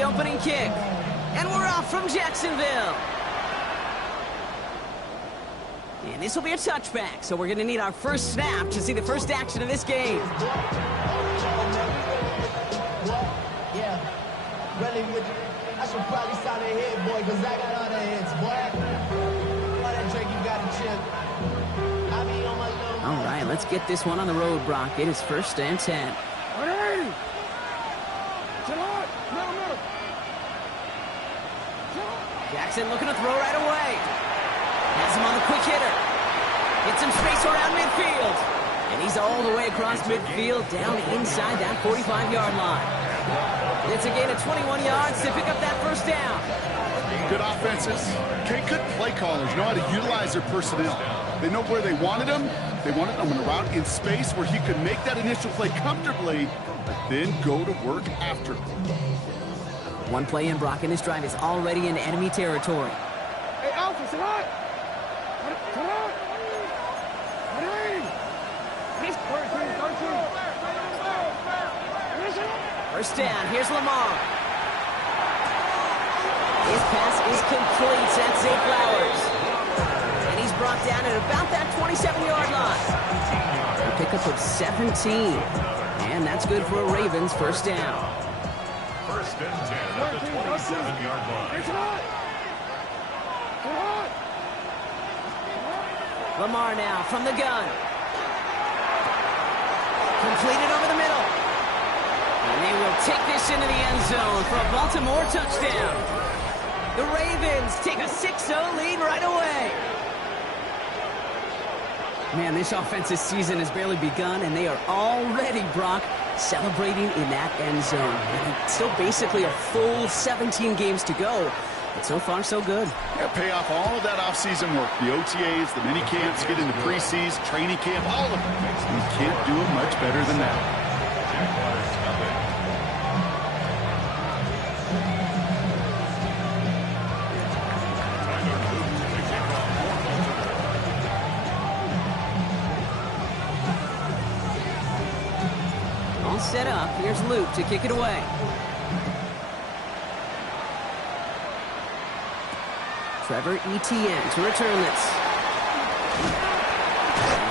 the opening kick. And we're off from Jacksonville. And this will be a touchback, so we're going to need our first snap to see the first action of this game. Yeah, really, I should probably start a hit, boy, because I got other hits, boy. All that drink you got to chip. I be on my little... All right, let's get this one on the road, Brock. It is 1st and 10. Jackson looking to throw right away. Has him on the quick hitter. Gets some space around midfield. And he's all the way across midfield, down inside that 45-yard line. It's a gain of 21 yards to pick up that first down. Good offenses. Good play callers know how to utilize their personnel. They know where they wanted him. They wanted him on a route in space where he could make that initial play comfortably, but then go to work after. One play in, Brock, and this drive is already in enemy territory. Hey, Alpha, sit on! First down, here's Lamar. His pass is complete. That's Zay Flowers. And he's brought down at about that 27-yard line. A pickup of 17. And that's good for a Ravens first down. First and 10 at the 27-yard line. Lamar now from the gun. Completed over the middle. And they will take this into the end zone for a Baltimore touchdown. The Ravens take a 6-0 lead right away. Man, this offensive season has barely begun, and they are already, Brock, celebrating in that end zone. And still basically a full 17 games to go. But so far, so good. Yeah, pay off all of that offseason work. The OTAs, the mini camps, get into preseason, training camp, all of it. You can't do it much better than that. All set up. Here's Luke to kick it away. Trevor Etienne to return this.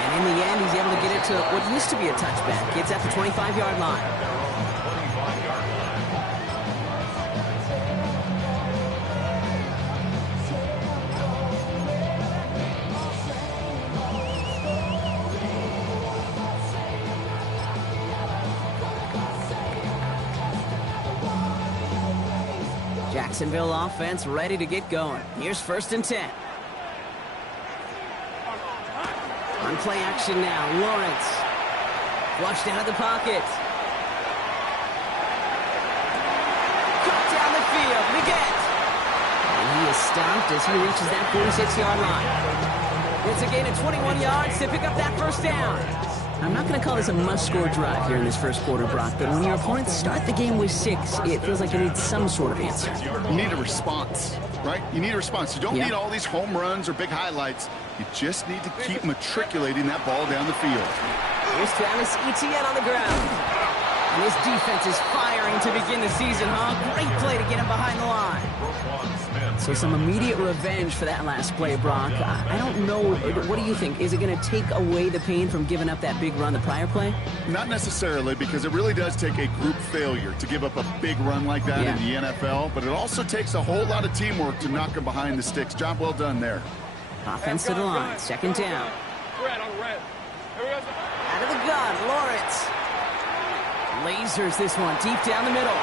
And in the end, he's able to get it to what used to be a touchback. It's at the 25-yard line. Jacksonville offense ready to get going. Here's 1st and 10. On play action now, Lawrence. Flushed out of the pocket. Cut down the field, Leggett. And he is stopped as he reaches that 46-yard line. It's a gain of 21 yards to pick up that first down. I'm not going to call this a must-score drive here in this first quarter, Brock, but when your opponents start the game with 6, it feels like you need some sort of answer. You need a response, right? You need a response. You don't need all these home runs or big highlights. You just need to keep matriculating that ball down the field. Here's Travis Etienne on the ground. And this defense is firing to begin the season, huh? Great play to get him behind the line. So some immediate revenge for that last play, Brock. I don't know. What do you think? Is it going to take away the pain from giving up that big run the prior play? Not necessarily, because it really does take a group failure to give up a big run like that in the NFL. But it also takes a whole lot of teamwork to knock him behind the sticks. Job well done there. Offense to the line. 2nd down. Out of the gun, Lawrence. Lasers this one deep down the middle.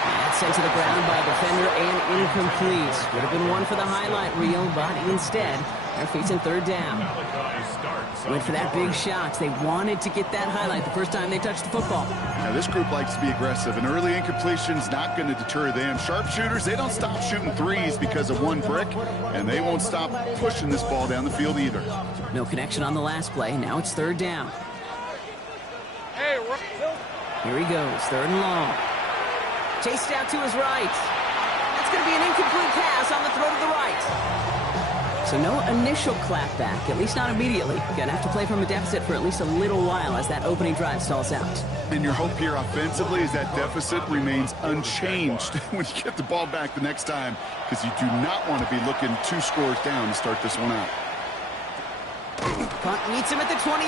And that's sent to the ground by a defender and incomplete. Would have been one for the highlight reel, but instead, they're facing 3rd down. Went for that big shot. They wanted to get that highlight the first time they touched the football. Now, this group likes to be aggressive, and early incompletion's not going to deter them. Sharpshooters, they don't stop shooting threes because of one brick, and they won't stop pushing this ball down the field either. No connection on the last play. Now it's 3rd down. Here he goes, 3rd and long. Chased out to his right. That's going to be an incomplete pass on the throw to the right. So no initial clapback, at least not immediately. Gonna have to play from a deficit for at least a little while as that opening drive stalls out. And your hope here offensively is that deficit remains unchanged when you get the ball back the next time, because you do not want to be looking 2 scores down to start this one out. Punt meets him at the 28.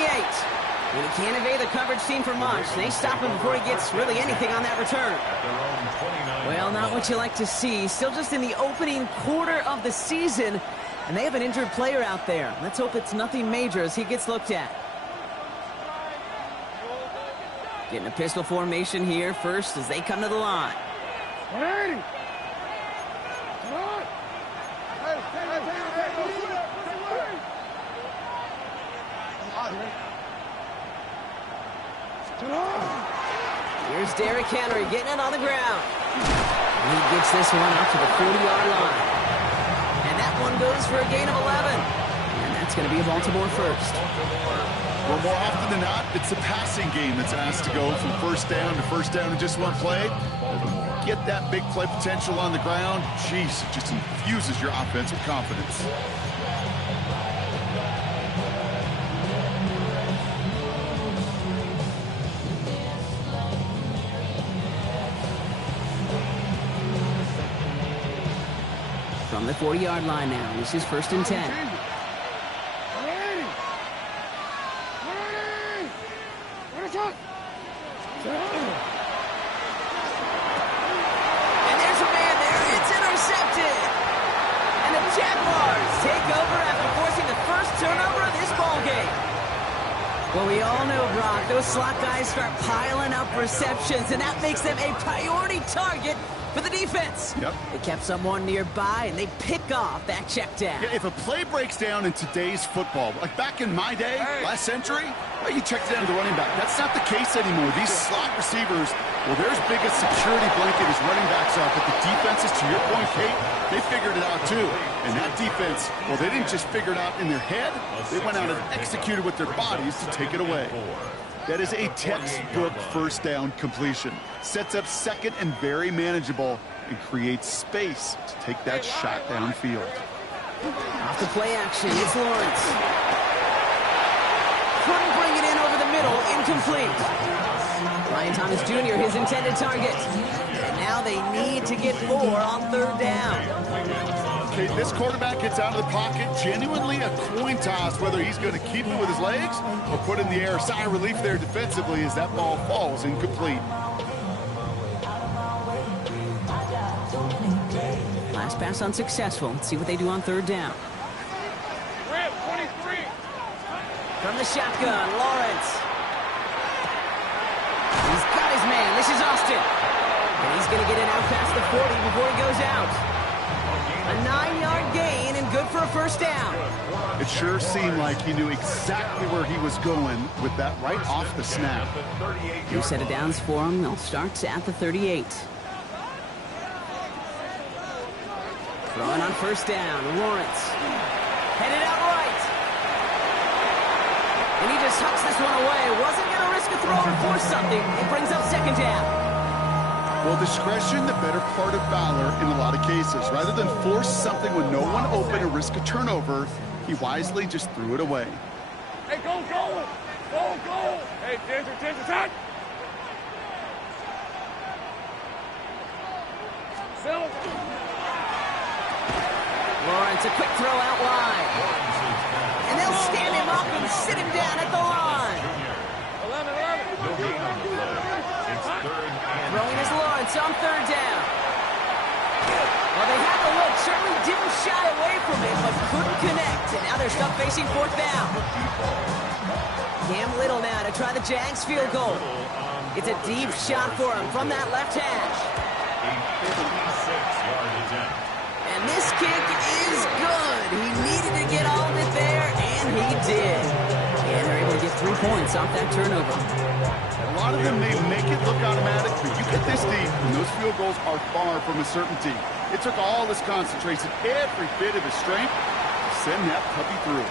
And he can't evade the coverage team for much. They stop him before he gets really anything on that return. Well, not what you like to see. Still just in the opening quarter of the season. And they have an injured player out there. Let's hope it's nothing major as he gets looked at. Getting a pistol formation here first as they come to the line. 180. Here's Derrick Henry getting it on the ground. And he gets this one out to the 40-yard line. And that one goes for a gain of 11. And that's going to be a Baltimore first. Well, more often than not, it's a passing game that's asked to go from first down in just one play. Get that big play potential on the ground. Jeez, it just infuses your offense with confidence. From the 40-yard line now, this is 1st and 10. And there's a man there. It's intercepted. And the Jaguars take over after forcing the first turnover of this ballgame. Well, we all know, Brock, those slot guys start piling up receptions, and that makes them a priority target for the defense. Yep. They kept someone nearby, and they pick off that check down. Yeah, if a play breaks down in today's football, like back in my day, last century, well, you check down the running back. That's not the case anymore. These slot receivers, well, their biggest security blanket is running backs are. But the defenses, to your point, Kate, they figured it out too. And that defense, well, they didn't just figure it out in their head. They went out and executed with their bodies to take it away. That is a textbook first down completion. Sets up second and very manageable and creates space to take that shot downfield. Off the play action, it's Lawrence. Couldn't bring it in over the middle, incomplete. Ryan Thomas Jr., his intended target. And now they need to get more on 3rd down. Okay, this quarterback gets out of the pocket, genuinely a coin toss whether he's going to keep it with his legs or put it in the air. Sigh of relief there defensively as that ball falls incomplete. Last pass unsuccessful. Let's see what they do on 3rd down. From the shotgun, Lawrence. He's got his man. This is Austin. And he's going to get it out past the 40 before he goes out. A 9-yard gain and good for a first down. It sure seemed like he knew exactly where he was going with that right off the snap. New set of downs for him. They'll start at the 38. Throwing on 1st down, Lawrence. Headed out right. And he just hucks this one away. Wasn't going to risk a throw or force something. It brings up 2nd down. Well, discretion, the better part of valor in a lot of cases. Rather than force something with no one open or risk a turnover, he wisely just threw it away. Hey, go! Hey, Ginger, tight! Lawrence, a quick throw out wide. And they'll stand him up and sit him down at the line. 11. Throwing is Lawrence on 3rd down. Well, they had the look. Certainly didn't shy away from it, but couldn't connect. And now they're stuck facing 4th down. Cam Little now to try the Jags field goal. It's a deep shot for him from that left hash. And this kick is good. He needed to get all of it there, and he did. And they're able to get 3 points off that turnover. A lot of them may make it look automatic, but you get this deep, and those field goals are far from a certainty. It took all his concentration, every bit of his strength, to send that puppy through.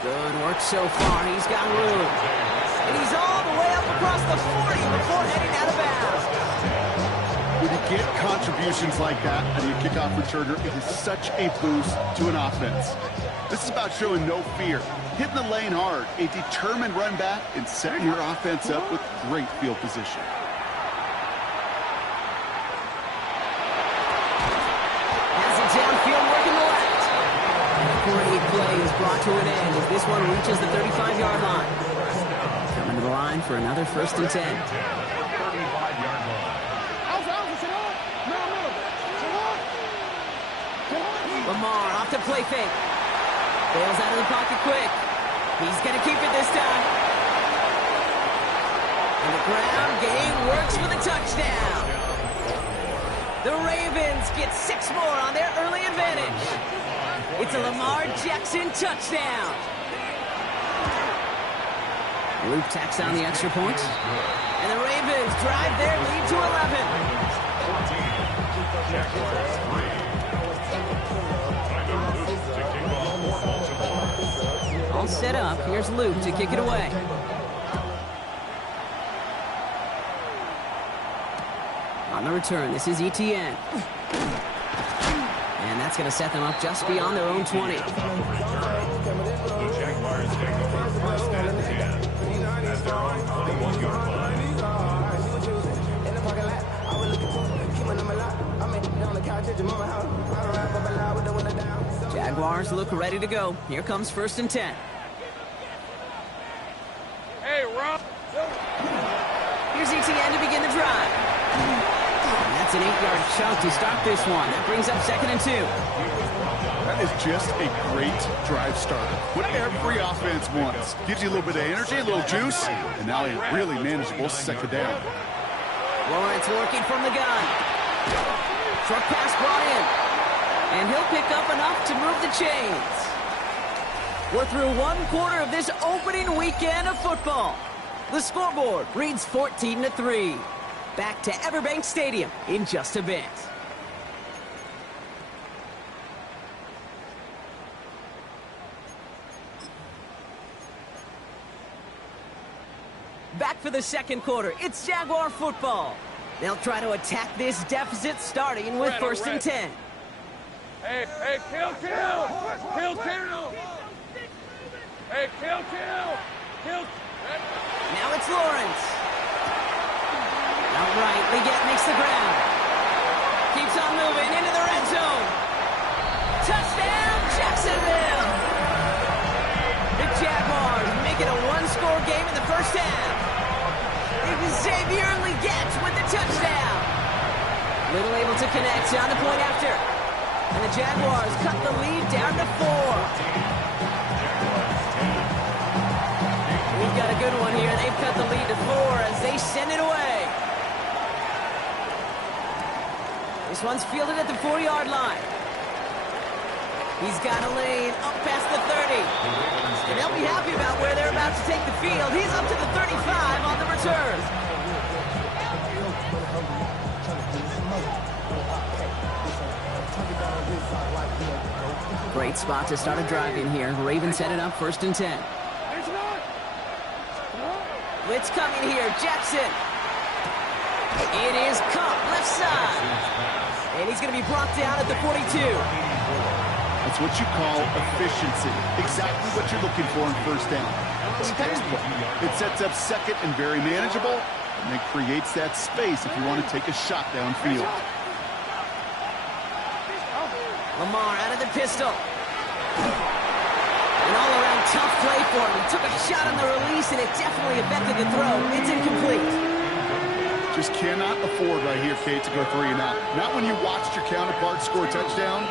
Good work so far. He's got room. And he's all the way up across the 40 before heading out of bounds. When you get contributions like that out of your kickoff returner, it is such a boost to an offense. This is about showing no fear, hitting the lane hard, a determined run back, and setting your offense up with great field position. Has it downfield, working the left. Great play is brought to an end as this one reaches the 35-yard line. Coming to the line for another 1st and 10. Lamar off to play fake. Bails out of the pocket quick. He's going to keep it this time. And the ground game works for the touchdown. The Ravens get 6 more on their early advantage. It's a Lamar Jackson touchdown. Luke tacks on the extra point. And the Ravens drive their lead to 11. All set up. Here's Luke to kick it away. On the return, this is ETN. And that's going to set them up just beyond their own 20. The Jaguars take over 1st and 10 at their own 21-yard line. Jaguars look ready to go. Here comes 1st and 10. Hey, Rob. Here's ETN to begin the drive. And that's an 8-yard chunk to start this one. That brings up 2nd and 2. That is just a great drive starter. What every offense wants. Gives you a little bit of energy, a little juice, and now a really manageable 2nd down. Lawrence working from the gun. Short pass brought in. And he'll pick up enough to move the chains. We're through 1 quarter of this opening weekend of football. The scoreboard reads 14-3. Back to Everbank Stadium in just a bit. Back for the 2nd quarter. It's Jaguar football. They'll try to attack this deficit starting with 1st and 10. Hey, kill. Kill. Hey, kill. Now it's Lawrence. Outright, Leggett makes the ground. Keeps on moving into the red zone. Touchdown, Jacksonville! The Jaguars make it a 1-score game in the 1st half. Xavier Leggett with the touchdown. Little able to connect on the point after. And the Jaguars cut the lead down to 4. We've got a good one here. They've cut the lead to 4 as they send it away. This one's fielded at the 4-yard line. He's got a lane up past the 30. And they'll be happy about where they're about to take the field. He's up to the 35 on the return. Great spot to start a drive in here. Ravens headed up 1st and 10. Blitz coming here. Jackson. It is Cup left side. And he's going to be brought down at the 42. That's what you call efficiency. Exactly what you're looking for in 1st down. It's textbook. It sets up 2nd and very manageable, and it creates that space if you want to take a shot downfield. Lamar out of the pistol. An all-around tough play for him. He took a shot on the release, and it definitely affected the throw. It's incomplete. Just cannot afford right here, Kate, to go 3 and out. Not when you watched your counterpart score a touchdown.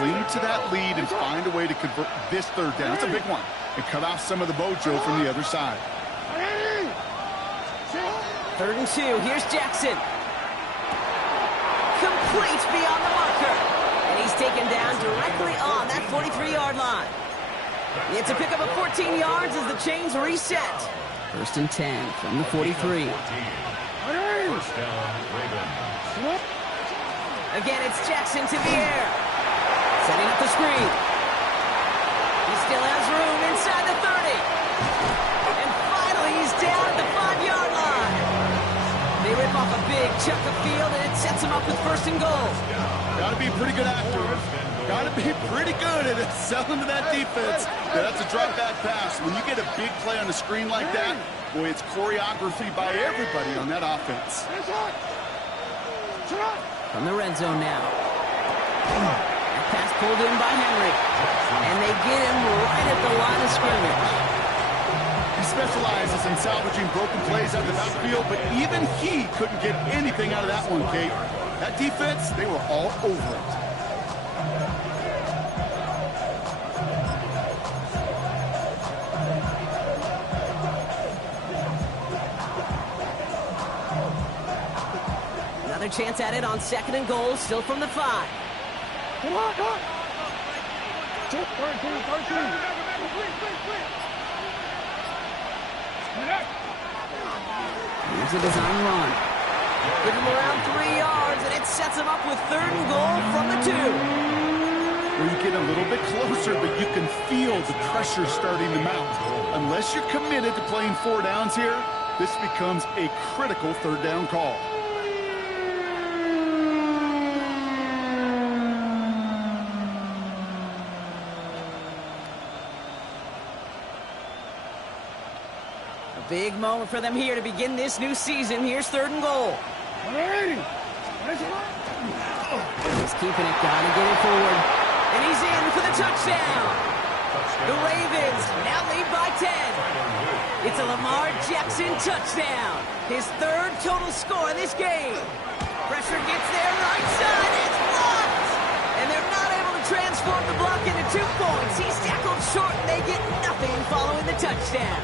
Cling to that lead and find a way to convert this 3rd down. That's a big one. And cut off some of the mojo from the other side. 3rd and 2. Here's Jackson. Complete beyond the marker. And he's taken down directly on that 43-yard line. It's a pickup of 14 yards as the chains reset. 1st and 10 from the 43. 1st down, Ravens. Again, it's Jackson to the air. Setting up the screen. He still has room inside the 30. And finally, he's down at the 5-yard line. They rip off off a big chunk of field, and it sets him up with first and goal. Got to be a pretty good actor. Got to be pretty good at selling to that defense. That's a drop back pass. When you get a big play on the screen like that, boy, it's choreography by everybody on that offense. From the red zone now. That pass pulled in by Henry. And they get him right at the line of scrimmage. He specializes in salvaging broken plays out of the backfield, but even he couldn't get anything out of that one, Kate. That defense, they were all over it. Another chance at it on second and goal, still from the 5. Come on, come on. 13. Here's a design run. Give him around 3 yards, and it sets him up with third and goal from the 2. Where you get a little bit closer, but you can feel the pressure starting to mount. Unless you're committed to playing 4 downs here, this becomes a critical third down call. Big moment for them here to begin this new season. Here's third and goal. Alrighty. He's keeping it, gotta get it forward. And he's in for the touchdown. The Ravens now lead by 10. It's a Lamar Jackson touchdown. His third total score in this game. Pressure gets there, right side, it's blocked. And they're not able to transform the block into 2 points. He's tackled short and they get nothing following the touchdown.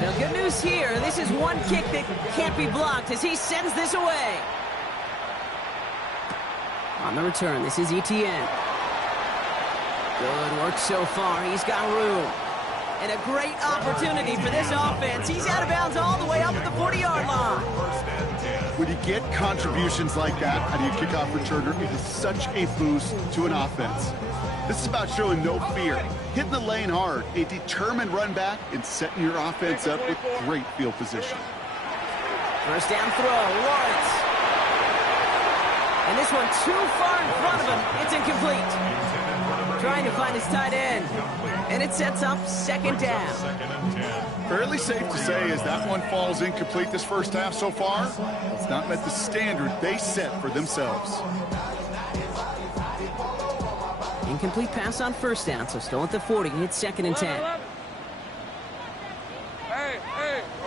Now, good news here. This is one kick that can't be blocked as he sends this away. On the return, this is Etienne. Good work so far. He's got room. And a great opportunity for this offense. He's out of bounds all the way up at the 40-yard line. When you get contributions like that out of your kickoff returner, it is such a boost to an offense. This is about showing no fear, hitting the lane hard, a determined run back, and setting your offense up with great field position. First down throw, Lawrence. And this one too far in front of him. It's incomplete. Trying to find his tight end. And it sets up second down. Fairly safe to say as that one falls incomplete this first half so far, it's not met the standard they set for themselves. Incomplete pass on first down, so still at the 40. It's second and 10. Hey,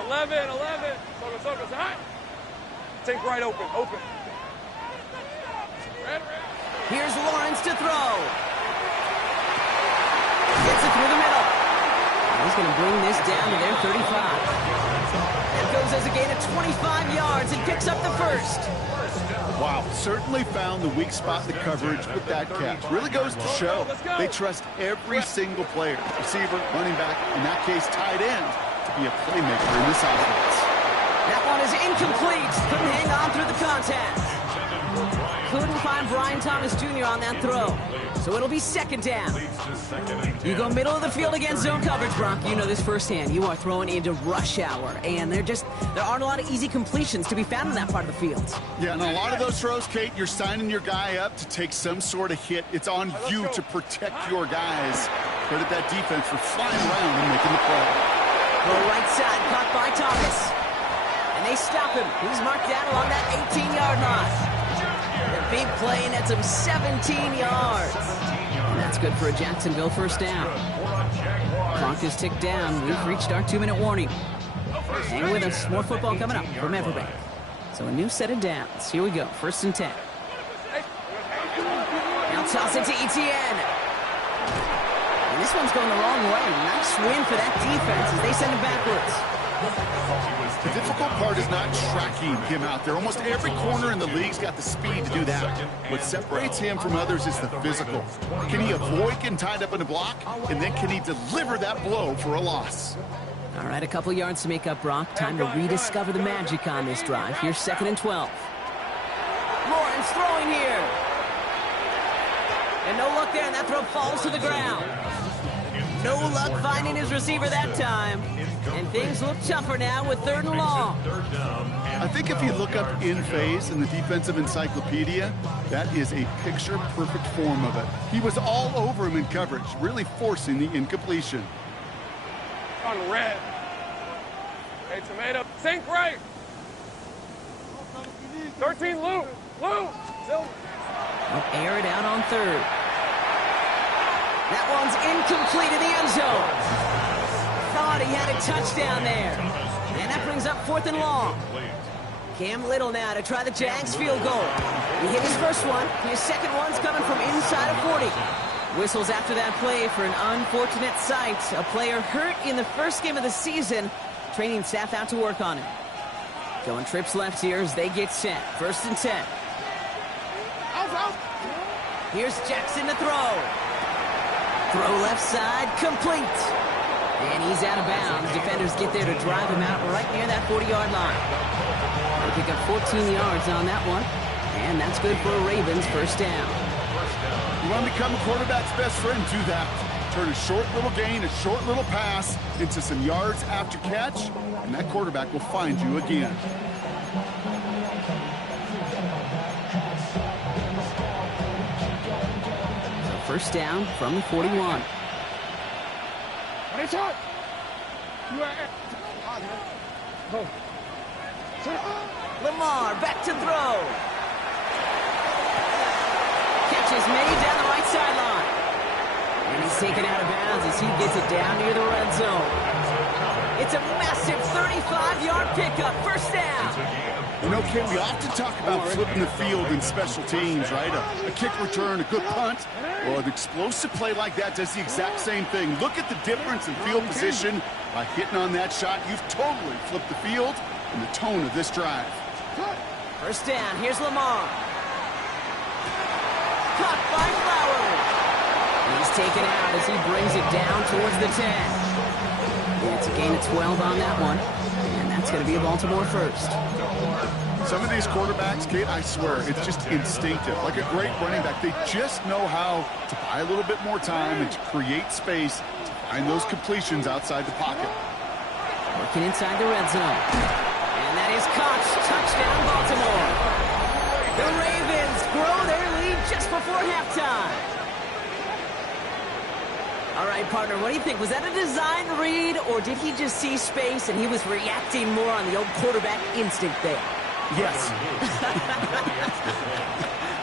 11. Focus, high. Take right open. Here's Lawrence to throw. Gets it through the middle. He's going to bring this down to their 35. That goes as a gain of 25 yards and picks up the first. Wow, certainly found the weak spot in the coverage with that catch. Really goes to show they trust every single player, receiver, running back, in that case tight end, to be a playmaker in this offense. That one is incomplete. Couldn't hang on through the contact. Couldn't find Brian Thomas Jr. on that throw. So it'll be second down. You go middle of the field against zone coverage, Brock. You know this firsthand. You are throwing into rush hour, and there aren't a lot of easy completions to be found in that part of the field. Yeah, and a lot of those throws, Kate, you're signing your guy up to take some sort of hit. It's on you to protect your guys. Credit that defense for flying around and making the play. The right side caught by Thomas. And they stop him. He's marked down along that 18-yard line. The big play nets him 17 yards. And that's good for a Jacksonville first down. Clock is ticked down. We've reached our 2-minute warning. Hang with us. More football coming up from Everbank. So a new set of downs. Here we go. First and 10. Now toss it to Etienne. And this one's going the wrong way. Nice win for that defense as they send it backwards. The difficult part is not tracking him out there. Almost every corner in the league's got the speed to do that. What separates him from others is the physical. Can he avoid getting tied up in a block? And then can he deliver that blow for a loss? All right, a couple yards to make up, Brock. Time to rediscover the magic on this drive. Here's second and 12. Lawrence throwing here. And no luck there, and that throw falls to the ground. no luck finding his receiver that time. And things look tougher now with 3rd and long. I think if you look up in phase in the defensive encyclopedia, that is a picture-perfect form of it. He was all over him in coverage, really forcing the incompletion. On red. Hey, tomato. Sink right. 13, Lou. Lou. Silver. They'll air it out on 3rd. That one's incomplete in the end zone. Thought he had a touchdown there. And that brings up 4th and long. Cam Little now to try the Jags field goal. He hit his first one. His second one's coming from inside of 40. Whistles after that play for an unfortunate sight. A player hurt in the first game of the season. Training staff out to work on him. Going trips left here as they get set. 1st and 10. Here's Jackson to throw. Throw left side, complete. And he's out of bounds. Defenders get there to drive him out right near that 40-yard line. They pick up 14 yards on that one. And that's good for a Ravens 1st down. You want to become a quarterback's best friend, do that. Turn a short little gain, a short little pass into some yards after catch, and that quarterback will find you again. So 1st down from the 41. Lamar back to throw. Catch is made down the right sideline. And he's taken out of bounds as he gets it down near the red zone. It's a massive 35-yard pickup. 1st down. You know, Ken, we often talk about flipping the field in special teams, right? A kick return, a good punt. Well, an explosive play like that does the exact same thing. Look at the difference in field position. By hitting on that shot, you've totally flipped the field and the tone of this drive. 1st down. Here's Lamar. Caught by Flowers. He's taken out as he brings it down towards the 10. And it's a gain of 12 on that one. And that's going to be a Baltimore 1st. Some of these quarterbacks, Kate, I swear, it's just instinctive. Like a great running back, they just know how to buy a little bit more time and to create space to find those completions outside the pocket. Working inside the red zone. And that is caught. Touchdown, Baltimore. The Ravens grow their lead just before halftime. All right, partner, what do you think? Was that a design read, or did he just see space and he was reacting more on the old quarterback instinct there? Yes.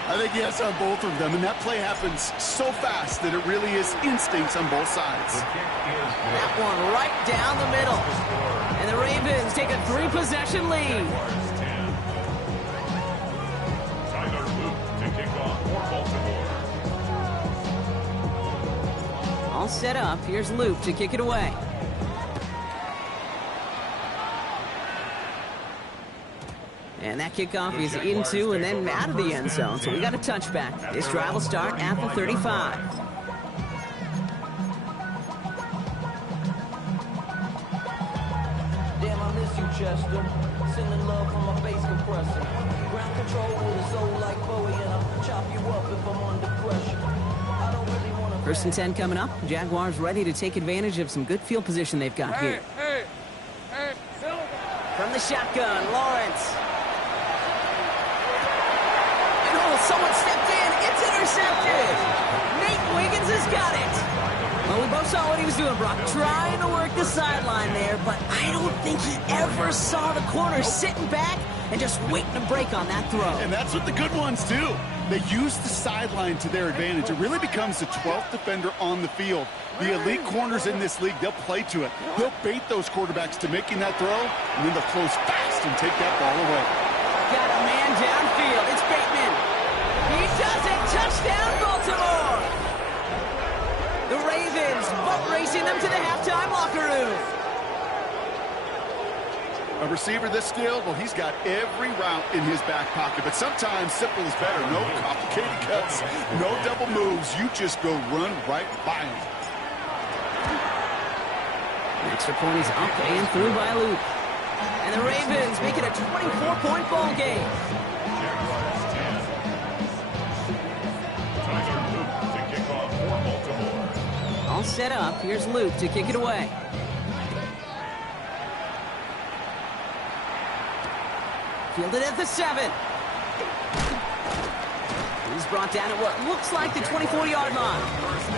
I think yes on both of them, and that play happens so fast that it really is instincts on both sides. That one right down the middle. And the Ravens take a 3-possession lead. All set up. Here's Luke to kick it away. And that kickoff is into and then out of the end zone. So we got a touchback. This drive will start at the 35. Damn, I miss you, Chester. Sending love from my bass compressor. Ground control with a soul like Bowie, and I'll chop you up if I'm under pressure. I don't really want to... 1st and 10 coming up. Jaguars ready to take advantage of some good field position they've got here. Hey, Silver. From the shotgun, Lawrence. And oh, someone stepped in. It's intercepted. Nate Wiggins has got it. Well, we both saw what he was doing, Brock, trying to work the sideline there, but I don't think he ever saw the corner sitting back and just waiting to break on that throw. And that's what the good ones do. They use the sideline to their advantage. It really becomes the 12th defender on the field. The elite corners in this league, they'll play to it. They'll bait those quarterbacks to making that throw, and then they'll close fast and take that ball away. Got a man downfield. It's Bateman. He does it. Touchdown, Baltimore. The Ravens boat racing them to the halftime locker room. A receiver this skilled, well, he's got every route in his back pocket, but sometimes simple is better. No complicated cuts, no double moves. You just go run right by him. The extra point is up and through by Luke. And the Ravens make it a 24-point ball game. all set up. Here's Luke to kick it away. Fielded at the 7. He's brought down at what looks like the 24-yard line.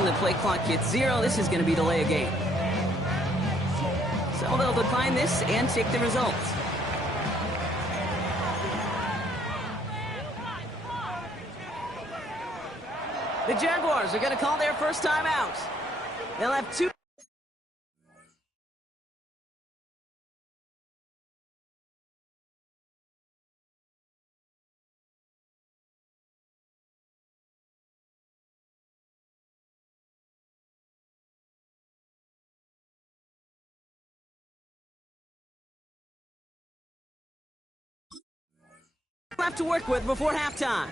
The play clock hits 0. This is going to be delay a game. So they'll decline this and take the results. The Jaguars are going to call their first time out. They'll have 2. Left to work with before halftime.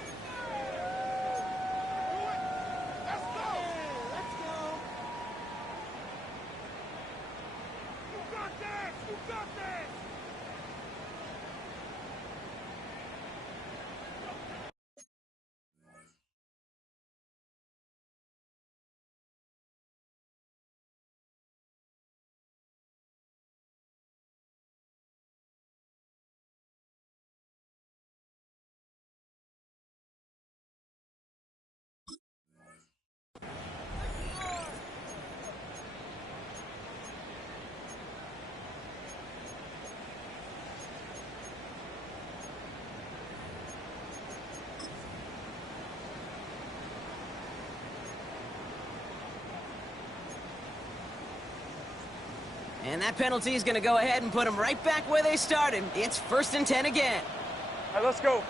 And that penalty is going to go ahead and put them right back where they started. It's 1st and 10 again. All right, let's go.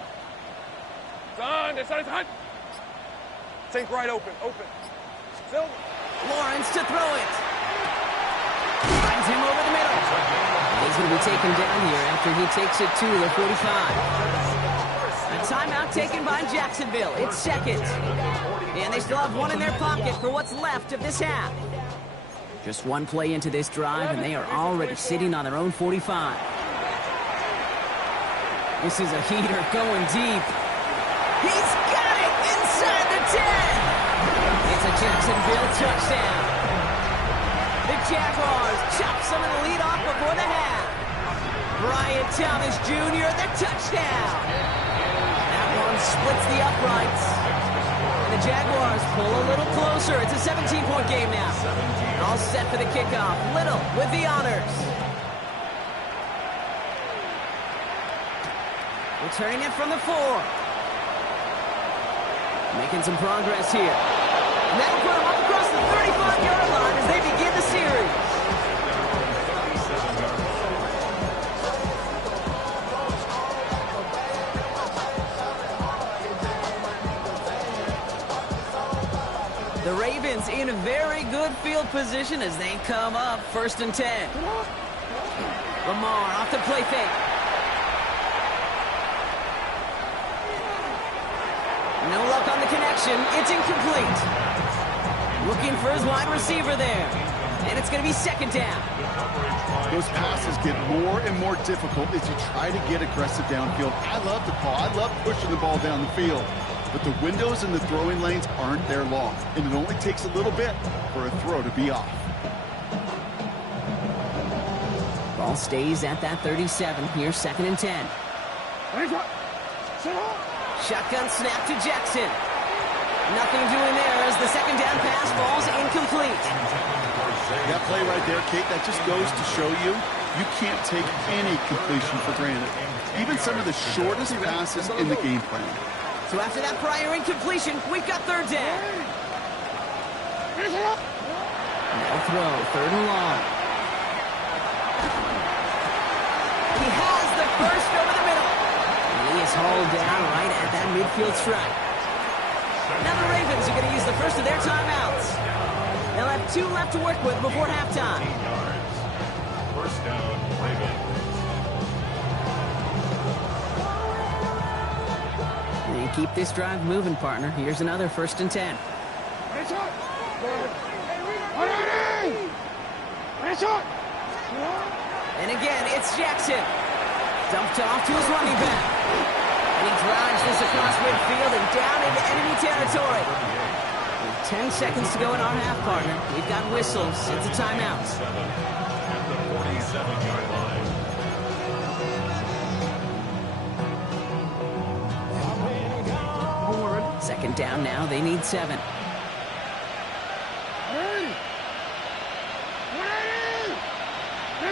It's on. Think right open. Still. Lawrence to throw it. Finds him over the middle. He's going to be taken down here after he takes it to the 45. A timeout taken by Jacksonville. It's 2nd. And they still have one in their pocket for what's left of this half. Just one play into this drive, and they are already sitting on their own 45. This is a heater going deep. He's got it inside the 10. It's a Jacksonville touchdown. The Jaguars chop some of the lead off before the half. Brian Thomas Jr., the touchdown. That one splits the uprights. And the Jaguars pull a little closer. It's a 17-point game now. All set for the kickoff. Little with the honors. Returning it from the 4. Making some progress here. And that'll put them up across the 35-yard line as they begin the series. The Ravens in a very good field position as they come up 1st and 10. Lamar off the play fake. No luck on the connection. It's incomplete. Looking for his wide receiver there. And it's going to be 2nd down. Those passes get more and more difficult as you try to get aggressive downfield. I love the call. I love pushing the ball down the field. But the windows in the throwing lanes aren't there long, and it only takes a little bit for a throw to be off. Ball stays at that 37. Here's 2nd and 10. Shotgun snap to Jackson. Nothing doing there as the 2nd down pass falls incomplete. That play right there, Kate, that just goes to show you can't take any completion for granted. Even some of the shortest passes in the game plan. So after that prior incompletion, we've got 3rd down. throw. 3rd and long. He has the first over the middle. And he is hauled down right at that midfield stripe. Now the Ravens are going to use the first of their timeouts. They'll have 2 left to work with before halftime. 1st down, Ravens. They keep this drive moving, partner. Here's another 1st and 10. And again, it's Jackson. Dumped off to his running back. And he drives this across midfield and down into enemy territory. With 10 seconds to go in our half, partner. We've got whistles. It's a timeout. At the 47-yard line. Second down now. They need 7.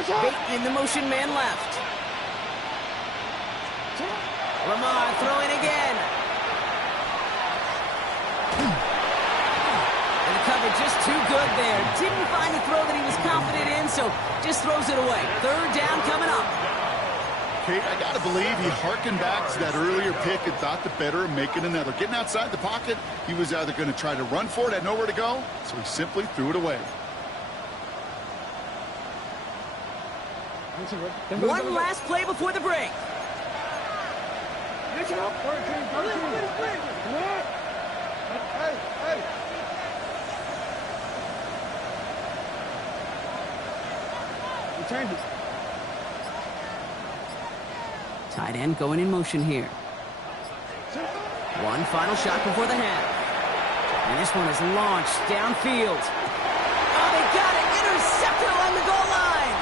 Bait in the motion man left. Lamar throwing again. And the cover just too good there. Didn't find the throw that he was confident in, so just throws it away. 3rd down coming up. Kate, I got to believe he harkened back to that earlier pick and thought the better of making another. Getting outside the pocket, he was either going to try to run for it, had nowhere to go, so he simply threw it away. One last play before the break. Tight end going in motion here. One final shot before the half. And this one is launched downfield. Oh, they got it. Intercepted along the goal line.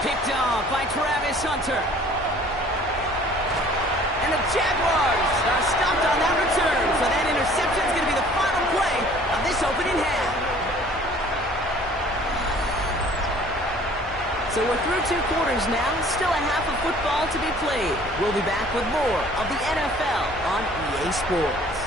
Picked off by Travis Hunter. And the Jaguars are stopped on that return. So that interception is going to be the final play of this opening half. So we're through 2 quarters now. Still a half of football to be played. We'll be back with more of the NFL on EA Sports.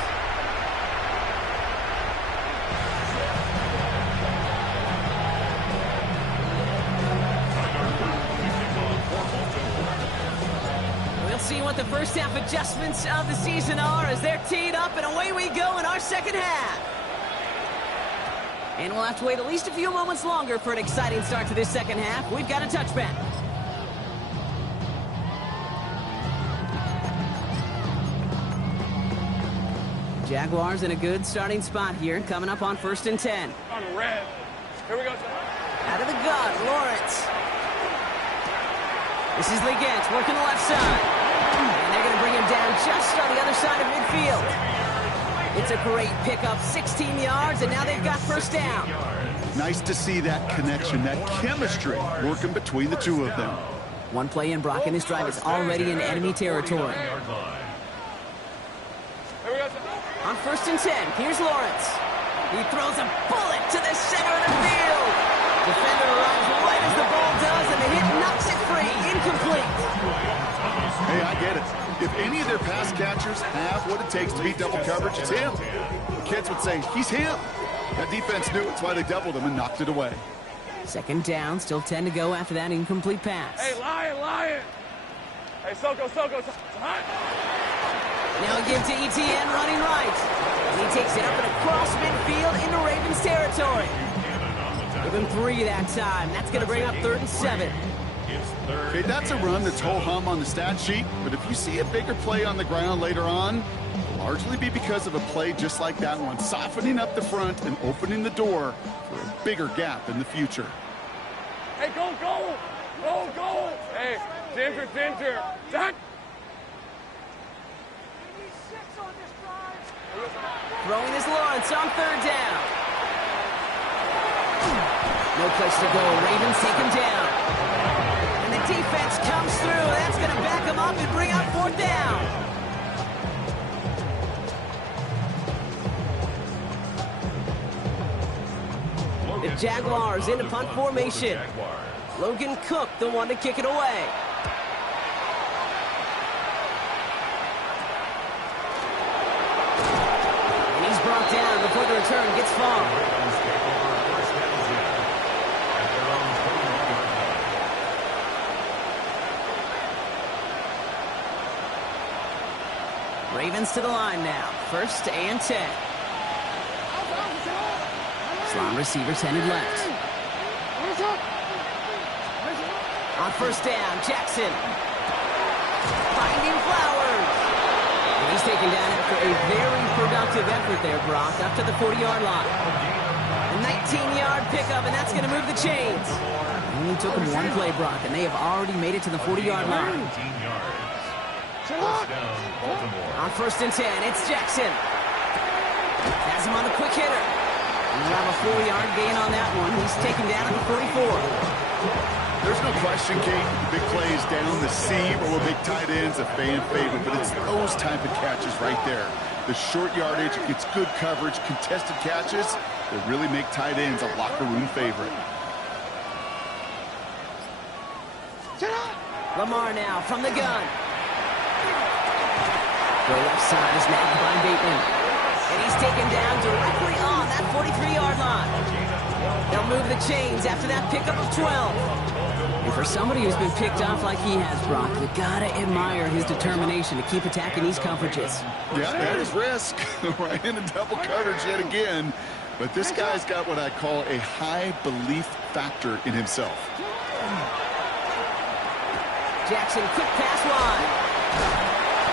See what the first half adjustments of the season are as they're teed up, and away we go in our second half. And we'll have to wait at least a few moments longer for an exciting start to this second half. We've got a touchback. Jaguars in a good starting spot here, coming up on 1st and 10. On red. Here we go. Out of the gun, Lawrence. This is Leggett working the left side. And they're going to bring him down just on the other side of midfield. It's a great pickup, 16 yards, and now they've got 1st down. Nice to see that connection, that chemistry working between the two of them. One play in, Brock, and his drive is already in enemy territory. On 1st and 10, here's Lawrence. He throws a bullet to the center of the field. Defender arrives right as the ball does, and the hit knocks it free. Incomplete. Hey, I get it. If any of their pass catchers have what it takes to beat double coverage, it's him. The kids would say, he's him. That defense knew it's why they doubled him and knocked it away. 2nd down, still 10 to go after that incomplete pass. Hey, Lion. Hey, Soko. Now a give to ETN running right. And he takes it up and across midfield into Ravens territory. Give him 3 that time. That's going to bring up 3rd and 7. Okay, that's a run that's ho-hum on the stat sheet, but if you see a bigger play on the ground later on, it'll largely be because of a play just like that one, softening up the front and opening the door for a bigger gap in the future. Hey, go. Hey, Ginger. Zach. Throwing is Lawrence on 3rd down. No place to go. Ravens take him down. And the defense comes through. That's going to back him up and bring up 4th down. The Jaguars into punt formation. Logan Cook, the one to kick it away. And he's brought down before the return gets far. Ravens to the line now. 1st and 10. Slot receivers headed left. On 1st down, Jackson. Finding Flowers. And he's taken down after a very productive effort there, Brock, up to the 40-yard line. A 19-yard pickup, and that's going to move the chains. Only took him one play, Brock, and they have already made it to the 40-yard line. 19 yards. First down, Baltimore. On 1st and 10, it's Jackson. Has him on the quick hitter. He'll have a 4-yard gain on that one. He's taken down at the 44. There's no question, Kate, big plays down the seam or big tight ends, a fan favorite, but it's those type of catches right there. The short yardage, it's good coverage, contested catches that really make tight ends a locker room favorite. Lamar now from the gun. The left side is nabbed by Bateman. And he's taken down directly on that 43-yard line. They'll move the chains after that pickup of 12. And for somebody who's been picked off like he has, Brock, you gotta admire his determination to keep attacking these coverages. Yeah, that is risk. Right into double coverage yet again. But this guy's got what I call a high belief factor in himself. Jackson, quick pass wide.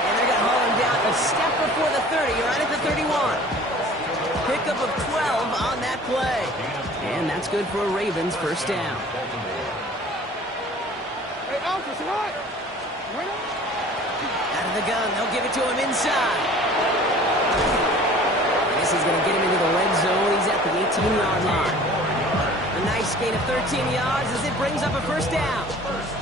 And they're going to haul him down a step before the 30, right at the 31. Pickup of 12 on that play. And that's good for a Ravens 1st down. Out of the gun, they'll give it to him inside. This is going to get him into the red zone. He's at the 18-yard line. A nice gain of 13 yards as it brings up a 1st down.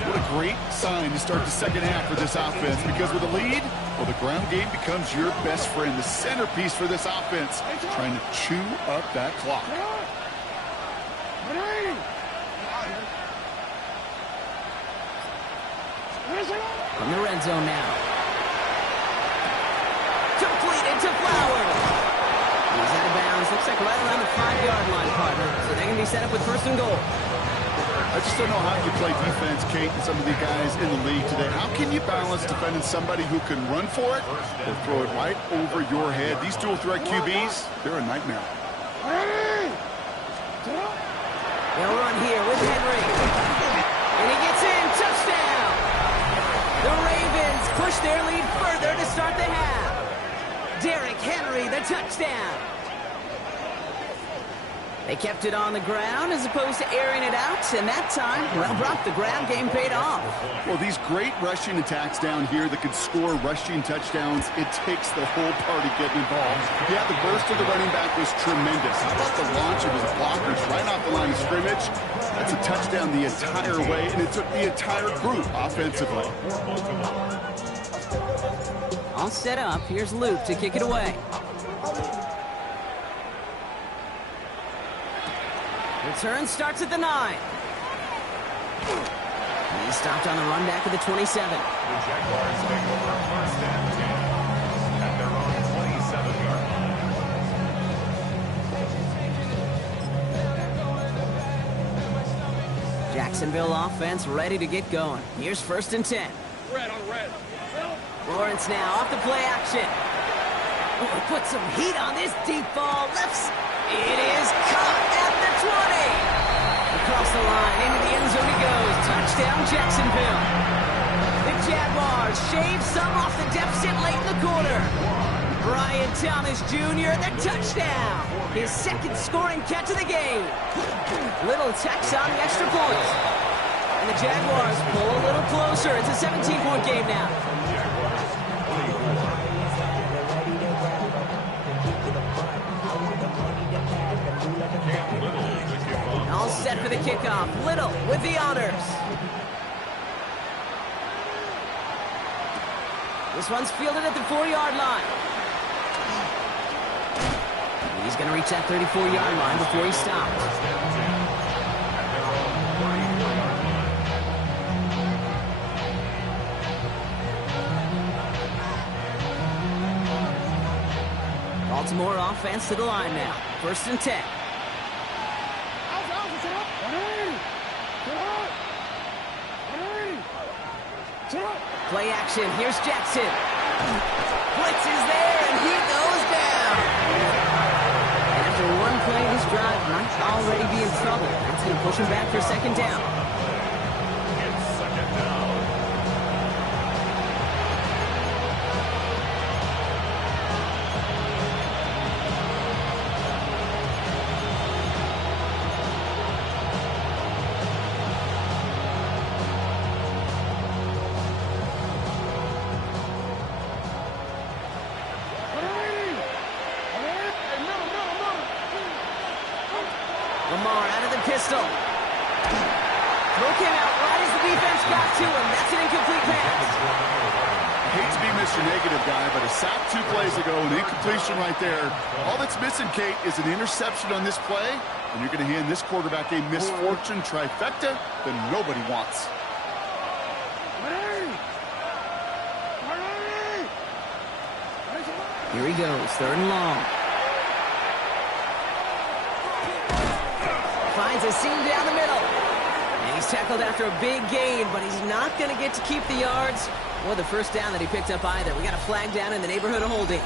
What a great sign to start the 2nd half for this offense, because with a lead, well, the ground game becomes your best friend, the centerpiece for this offense, trying to chew up that clock. From the red zone now. Completed to Flowers. He's out of bounds. Looks like right around the 5-yard line, partner. So they're going to be set up with 1st and goal. I just don't know how you play defense, Kate, and some of the guys in the league today. How can you balance defending somebody who can run for it or throw it right over your head? These dual threat QBs, they're a nightmare. They'll run here with Henry. And he gets in. Touchdown. The Ravens push their lead further to start the half. Derrick Henry, the touchdown. They kept it on the ground as opposed to airing it out, and that time, well, Brock, the ground game paid off. Well, these great rushing attacks down here that could score rushing touchdowns, it takes the whole party getting involved. Yeah, the burst of the running back was tremendous. How about the launch of his blockers right off the line of scrimmage? That's a touchdown the entire way, and it took the entire group offensively. All set up. Here's Luke to kick it away. Return starts at the 9. He's stopped on the run back of the 27. The Jaguars take over 1st and 10 at their own 27-yard line. Jacksonville offense ready to get going. Here's 1st and 10. Red on red. Lawrence now off the play action. Oh, put some heat on this deep ball. Left. It is caught at the 20. Across the line, into the end zone he goes. Touchdown, Jacksonville. The Jaguars shave some off the deficit late in the quarter. Brian Thomas Jr., the touchdown. His 2nd scoring catch of the game. Little tax on the extra point. And the Jaguars pull a little closer. It's a 17-point game now. All set for the kickoff. Little with the honors. This one's fielded at the 4-yard line. He's going to reach that 34-yard line before he stops. Baltimore offense to the line now. 1st and 10. Play action. Here's Jackson. Blitz is there, and he goes down. And after one play, this drive might already be in trouble. That's going to push him back for second down. It's second down. Lamar out of the pistol. Throw came out right as the defense got to him. That's an incomplete pass. I hate to be Mr. Negative guy, but a sack 2 plays ago, an incompletion right there. All that's missing, Kate, is an interception on this play, and you're going to hand this quarterback a misfortune trifecta that nobody wants. Here he goes, third and long. Finds a seam down the middle. And he's tackled after a big gain, but he's not going to get to keep the yards or the first down that he picked up either. We got a flag down in the neighborhood of holding.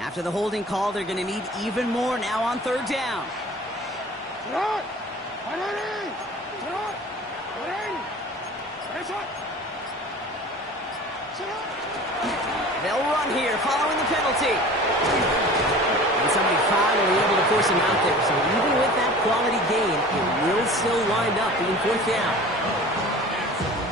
After the holding call, they're going to need even more now on third down. They'll run here following the penalty. And somebody finally able to force him out there. So even with that quality gain, it will still wind up being fourth down.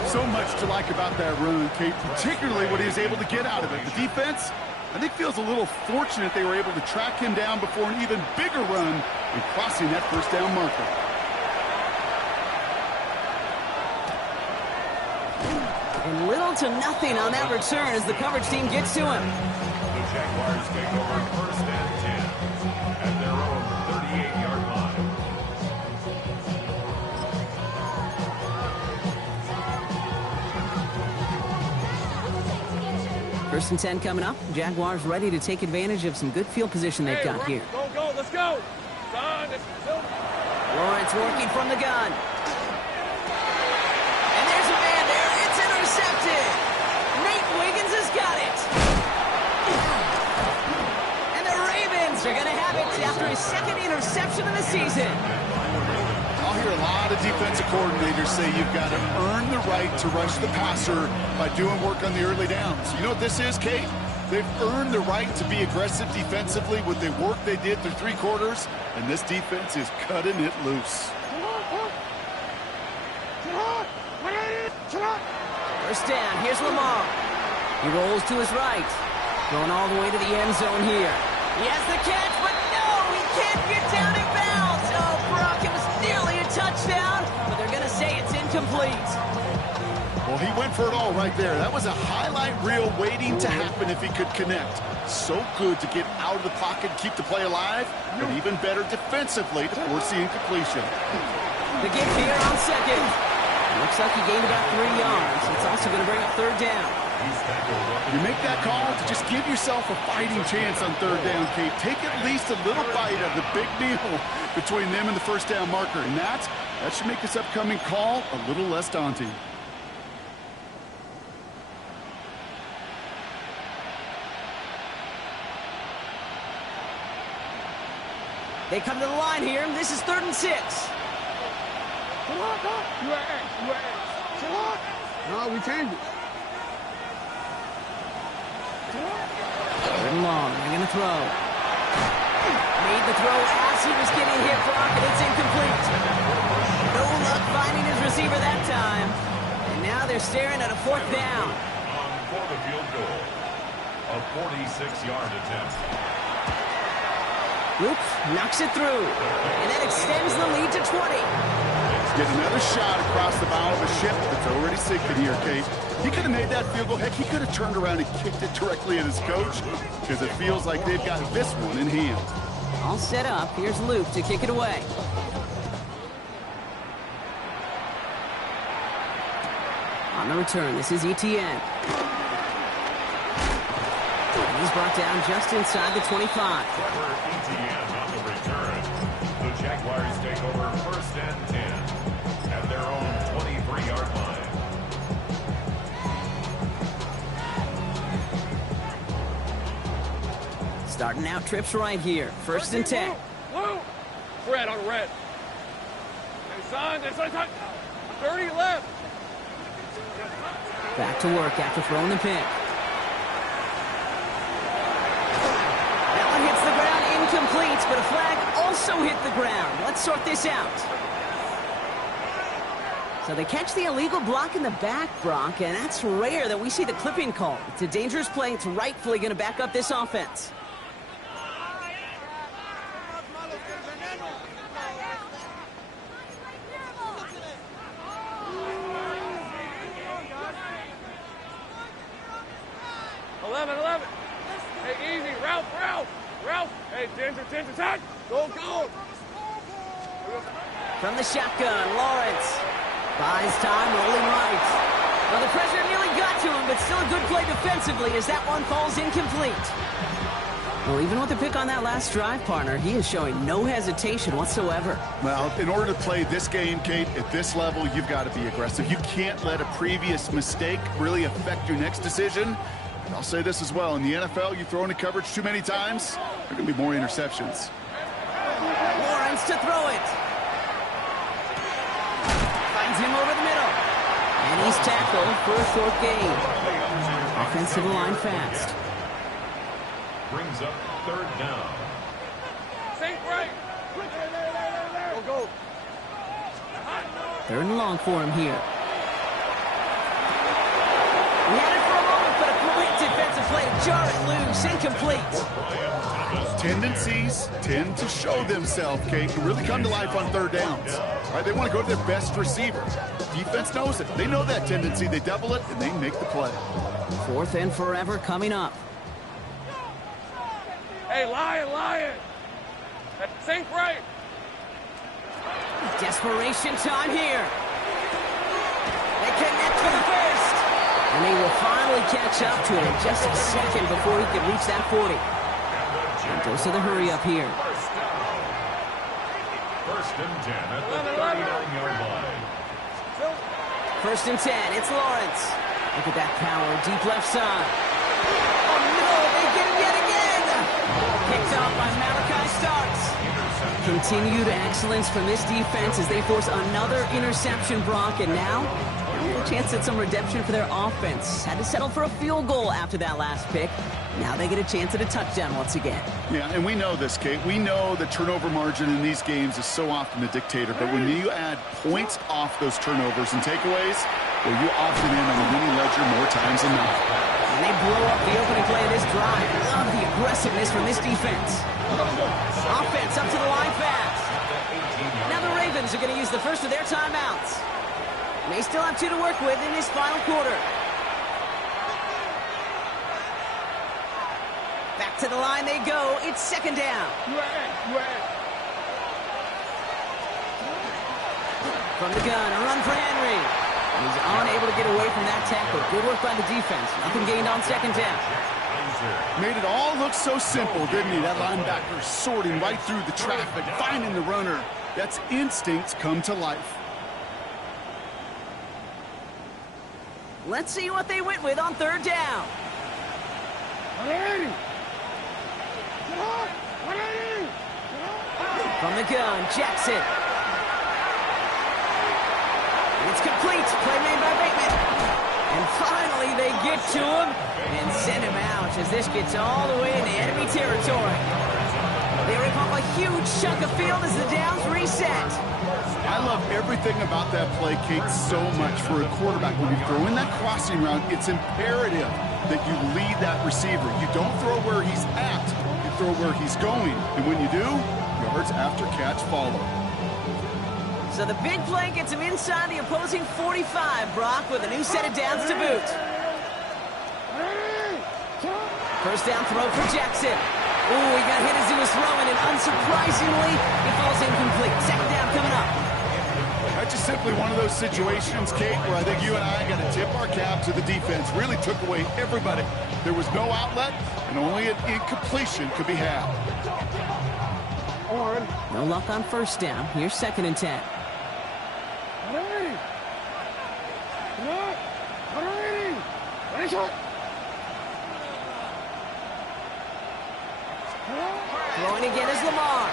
So much to like about that run, Kate, particularly what he was able to get out of it. The defense, I think, feels a little fortunate they were able to track him down before an even bigger run and crossing that first down marker. And little to nothing on that return as the coverage team gets to him. The Jaguars take over first and 10 at their own 38-yard line. First and 10 coming up. Jaguars ready to take advantage of some good field position they've got here. Go, let's go. Lawrence working from the gun. And there's a man there. It's intercepted. Nate Wiggins has got it. And the Ravens are going to have it after his second interception of the season. I'll hear a lot of defensive coordinators say you've got to earn the right to rush the passer by doing work on the early downs. You know what this is, Kate? They've earned the right to be aggressive defensively with the work they did through 3 quarters, and this defense is cutting it loose. First down, here's Lamar. He rolls to his right. Going all the way to the end zone here. He has the catch, but no, he can't get down in bounds. Oh, Brock, it was nearly a touchdown, but they're going to say it's incomplete. Well, he went for it all right there. That was a highlight reel waiting to happen if he could connect. So good to get out of the pocket, keep the play alive, but even better defensively to force the incompletion. The give here on second. Looks like he gained about 3 yards. It's also going to bring up third down. You make that call to just give yourself a fighting chance on third down, Kate. Take at least a little bite of the big meal between them and the first down marker. And that should make this upcoming call a little less daunting. They come to the line here. This is 3rd and 6. No, we changed it. 3rd and long. They're going to throw. Made the throw as he was getting hit, Brock, and it's incomplete. No luck finding his receiver that time. And now they're staring at a 4th down. On for the field goal. A 46-yard attempt. Oops, knocks it through. And that extends the lead to 20. It's Get another shot across the bow of a ship that's already sinking here, Kate. He could have made that field goal. Heck, he could have turned around and kicked it directly at his coach because it feels like they've got this one in hand. All set up. Here's Luke to kick it away. On the return, this is ETN. And he's brought down just inside the 25. For ETN on the return, the Jaguars take over 1st and 10 at their own 23-yard line. Starting out trips right here. 1st and 10. Blue. Red on red. Inside. 30 left. Back to work after throwing the pick. That one hits the ground, incomplete, but a flag also hit the ground. Let's sort this out. So they catch the illegal block in the back, Brock, and that's rare that we see the clipping call. It's a dangerous play. It's rightfully going to back up this offense. Hey, easy. Ralph. Hey, Ginger, tag. Go. From the shotgun, Lawrence buys time, rolling right. Well, the pressure nearly got to him, but still a good play defensively as that one falls incomplete. Well, even with the pick on that last drive, partner, he is showing no hesitation whatsoever. Well, in order to play this game, Kate, at this level, you've got to be aggressive. You can't let a previous mistake really affect your next decision. And I'll say this as well. In the NFL, you throw into coverage too many times, there are going to be more interceptions. Lawrence to throw it. Finds him over the middle. And he's tackled for a short gain. Offensive line fast. Brings up 3rd down. Safe right. Go. 3rd and long for him here. He had it for a moment, but a great defensive play to jar it loose, incomplete. Tendencies tend to show themselves, Kate, and really come to life on 3rd downs. All right, they want to go to their best receiver. Defense knows it. They know that tendency. They double it, and they make the play. 4th and forever coming up. Hey, Lion. Safe right. Desperation time here. They connect for the first. And they will finally catch up to it in just a second before he can reach that 40. And goes to the hurry up here. 1st and 10 at the 39-yard line. 1st and 10. It's Lawrence. Look at that power. Deep left side. Oh, no. They get it yet again. Picked off by Malachi Starks. Continued excellence from this defense as they force another interception, Brock. And now, a chance at some redemption for their offense. Had to settle for a field goal after that last pick. Now they get a chance at a touchdown once again. Yeah, and we know this, Kate. We know the turnover margin in these games is so often a dictator. But when you add points off those turnovers and takeaways, well, you often end on the winning ledger more times than not. And they blow up the opening play of this drive. Love the aggressiveness from this defense. Offense up to the line fast. Now the Ravens are going to use the first of their timeouts. They still have 2 to work with in this final quarter. Back to the line they go. It's 2nd down. From the gun, a run for Henry. He's unable to get away from that tackle. Good work by the defense. Nothing gained on 2nd down. Made it all look so simple, didn't he? That linebacker sorting right through the traffic, finding the runner. That's instincts come to life. Let's see what they went with on 3rd down. From the gun, Jackson. It's complete. Play made by Bateman. And finally they get to him and send him out as this gets all the way into enemy territory. They rip off a huge chunk of field as the downs reset. I love everything about that play, Kate, so much for a quarterback. When you throw in that crossing route, it's imperative that you lead that receiver. You don't throw where he's at, you throw where he's going. And when you do, yards after catch follow. So the big play gets him inside the opposing 45, Brock, with a new set of downs to boot. First down throw for Jackson. Ooh, he got hit as he was throwing, and unsurprisingly, it falls incomplete. Second down coming up. That's just simply one of those situations, Kate, where I think you and I got to tip our cap to the defense. Really took away everybody. There was no outlet, and only an incompletion could be had. No luck on first down. Here's second and 10. Throwing again is Lamar.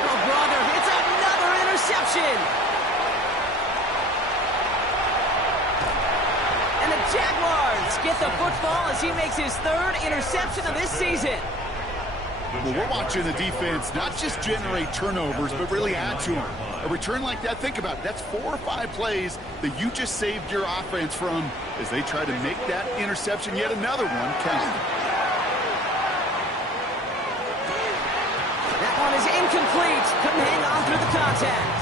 Oh, brother, it's another interception. And the Jaguars get the football as he makes his third interception of this season. Well, we're watching the defense not just generate turnovers, but really add to them. A return like that, think about it, that's 4 or 5 plays that you just saved your offense from as they try to make that interception, yet another one, count. That one is incomplete. Couldn't hang on through the contact.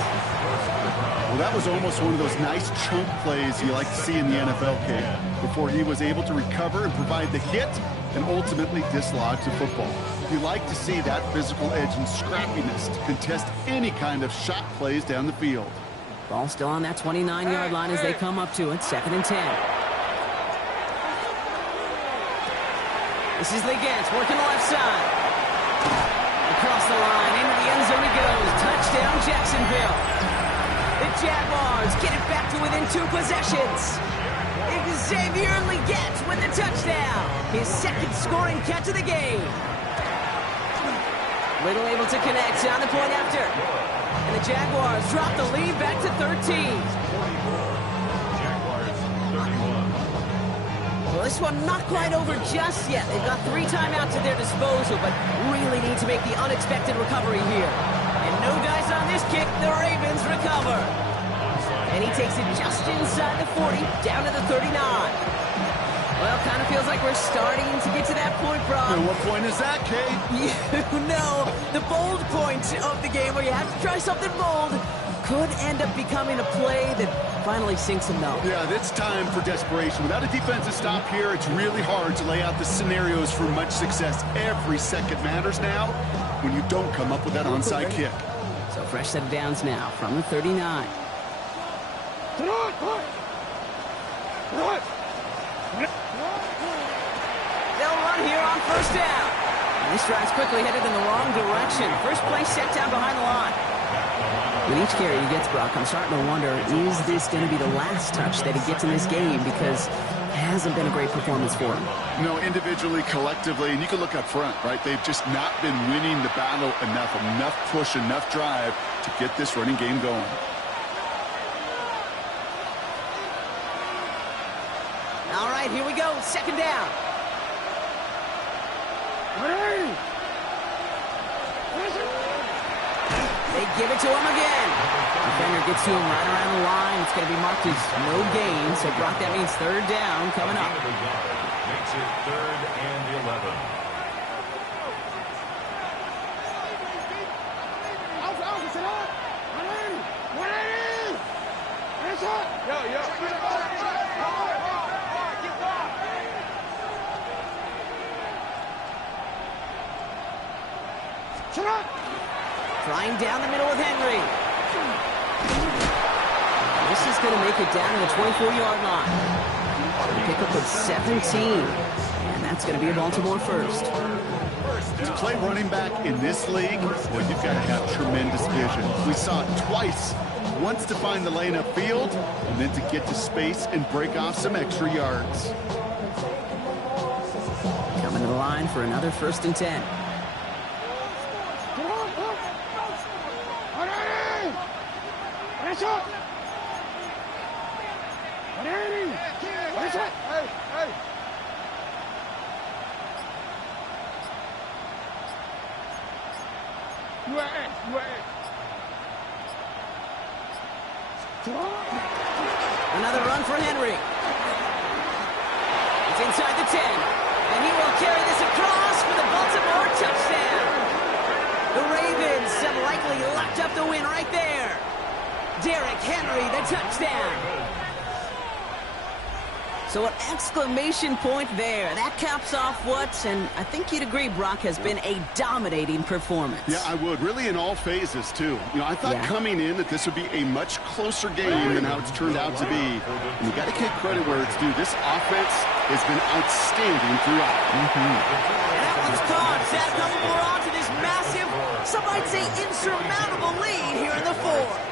Well, that was almost one of those nice chunk plays you like to see in the NFL, Kate, before he was able to recover and provide the hit and ultimately dislodge the football. You like to see that physical edge and scrappiness to contest any kind of shot plays down the field. Ball still on that 29-yard line as they come up to it. Second and 10. This is Legance working the left side. Across the line, into the end zone he goes. Touchdown, Jacksonville. The Jaguars get it back to within 2 possessions. Xavier Legette with the touchdown. His second scoring catch of the game. Little able to connect on the point after. And the Jaguars drop the lead back to 13. Jaguars 31. Well, this one not quite over just yet. They've got 3 timeouts at their disposal, but really need to make the unexpected recovery here. And no dice on this kick. The Ravens recover. And he takes it just inside the 40, down to the 39. Well, kind of feels like we're starting to get to that point, Brock. And what point is that, Kate? You know, the bold point of the game where you have to try something bold could end up becoming a play that finally sinks them, though. Yeah, it's time for desperation. Without a defensive stop here, it's really hard to lay out the scenarios for much success. Every second matters now when you don't come up with that onside kick. So fresh set of downs now from the 39. They'll run here on first down. And this drive's quickly headed in the wrong direction. First play set down behind the line. With each carry he gets, Brock, I'm starting to wonder, is this going to be the last touch that he gets in this game? Because it hasn't been a great performance for him. No, individually, collectively, and you can look up front, right? They've just not been winning the battle enough push, enough drive to get this running game going. All right, here we go. Second down. They give it to him again. Defender gets to him right around the line. It's going to be marked as no gain. So, Brock, that means third down coming up. Makes it 3rd and 11. Trying down the middle with Henry. This is going to make it down to the 24-yard line. Pick up of 17. And that's going to be a Baltimore first. To play running back in this league, well, you've got to have tremendous vision. We saw it twice. Once to find the lane upfield, and then to get to space and break off some extra yards. Coming to the line for another 1st and 10. Another run for Henry. It's inside the 10. And he will carry this across for the Baltimore touchdown. The Ravens have likely definitely locked up the win right there. Derrick Henry, the touchdown. So an exclamation point there. That caps off what, and I think you'd agree, Brock, has been a dominating performance. Yeah, I would. Really in all phases, too. I thought coming in that this would be a much closer game than how it's turned out to be. And you got to give credit where it's due. This offense has been outstanding throughout. And that one's caught. Sad couple more on to this massive, some might say insurmountable lead here in the fourth.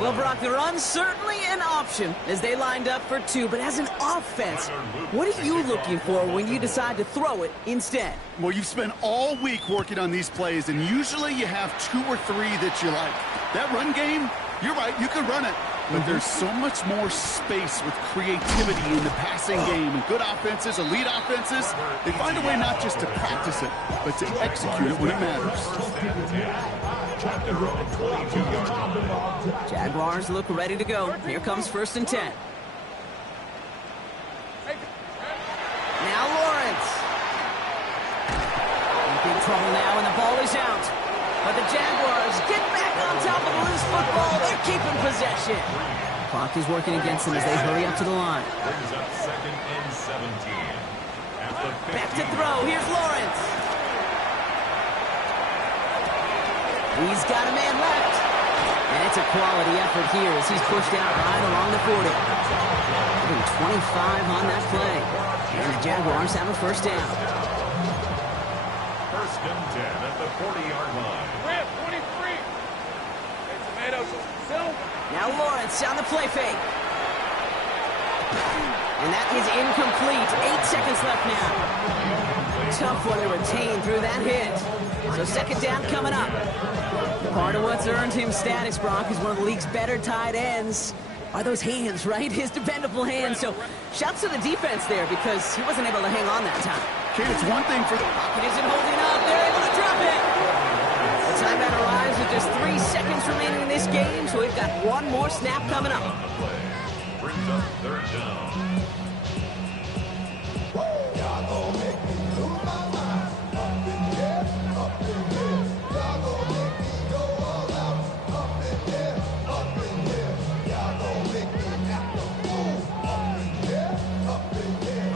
Well, Brock, the run certainly an option as they lined up for two. But as an offense, what are you looking for when you decide to throw it instead? Well, you've spent all week working on these plays, and usually you have 2 or 3 that you like. That run game, you're right, you can run it. But there's so much more space with creativity in the passing game. And good offenses, elite offenses, they find a way not just to practice it, but to execute it when it matters. Jaguars look ready to go. Here comes 1st and 10. Now Lawrence. In big trouble now, and the ball is out. But the Jaguars get back on top of the loose football. They're keeping possession. Clock is working against them as they hurry up to the line. Brings up 2nd and 17. Back to throw. Here's Lawrence. He's got a man left. And it's a quality effort here as he's pushed out right along the 40. Getting 25 on that play. And the Jaguars have a 1st down. 1st and 10 at the 40-yard line. Grant, 23. Hey, Tomatoes, Silver. Now Lawrence on the play fake. And that is incomplete. 8 seconds left now. Tough one to retain through that hit. So 2nd down coming up. Part of what's earned him status, Brock, is one of the league's better tight ends. Are those hands, right? His dependable hands. So shouts to the defense there because he wasn't able to hang on that time. Kate, it's one thing for the Pocket isn't holding up. They're able to drop it. The timeout arrives with just 3 seconds remaining in this game, so we've got one more snap coming up. Brings up 3rd down.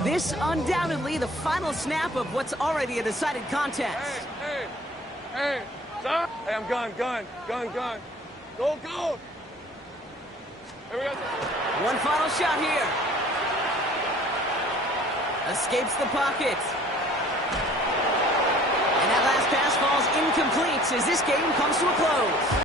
This undoubtedly the final snap of what's already a decided contest. Hey, stop. Hey, I'm gun. Go. Here we go. One final shot here. Escapes the pocket. And that last pass falls incomplete as this game comes to a close.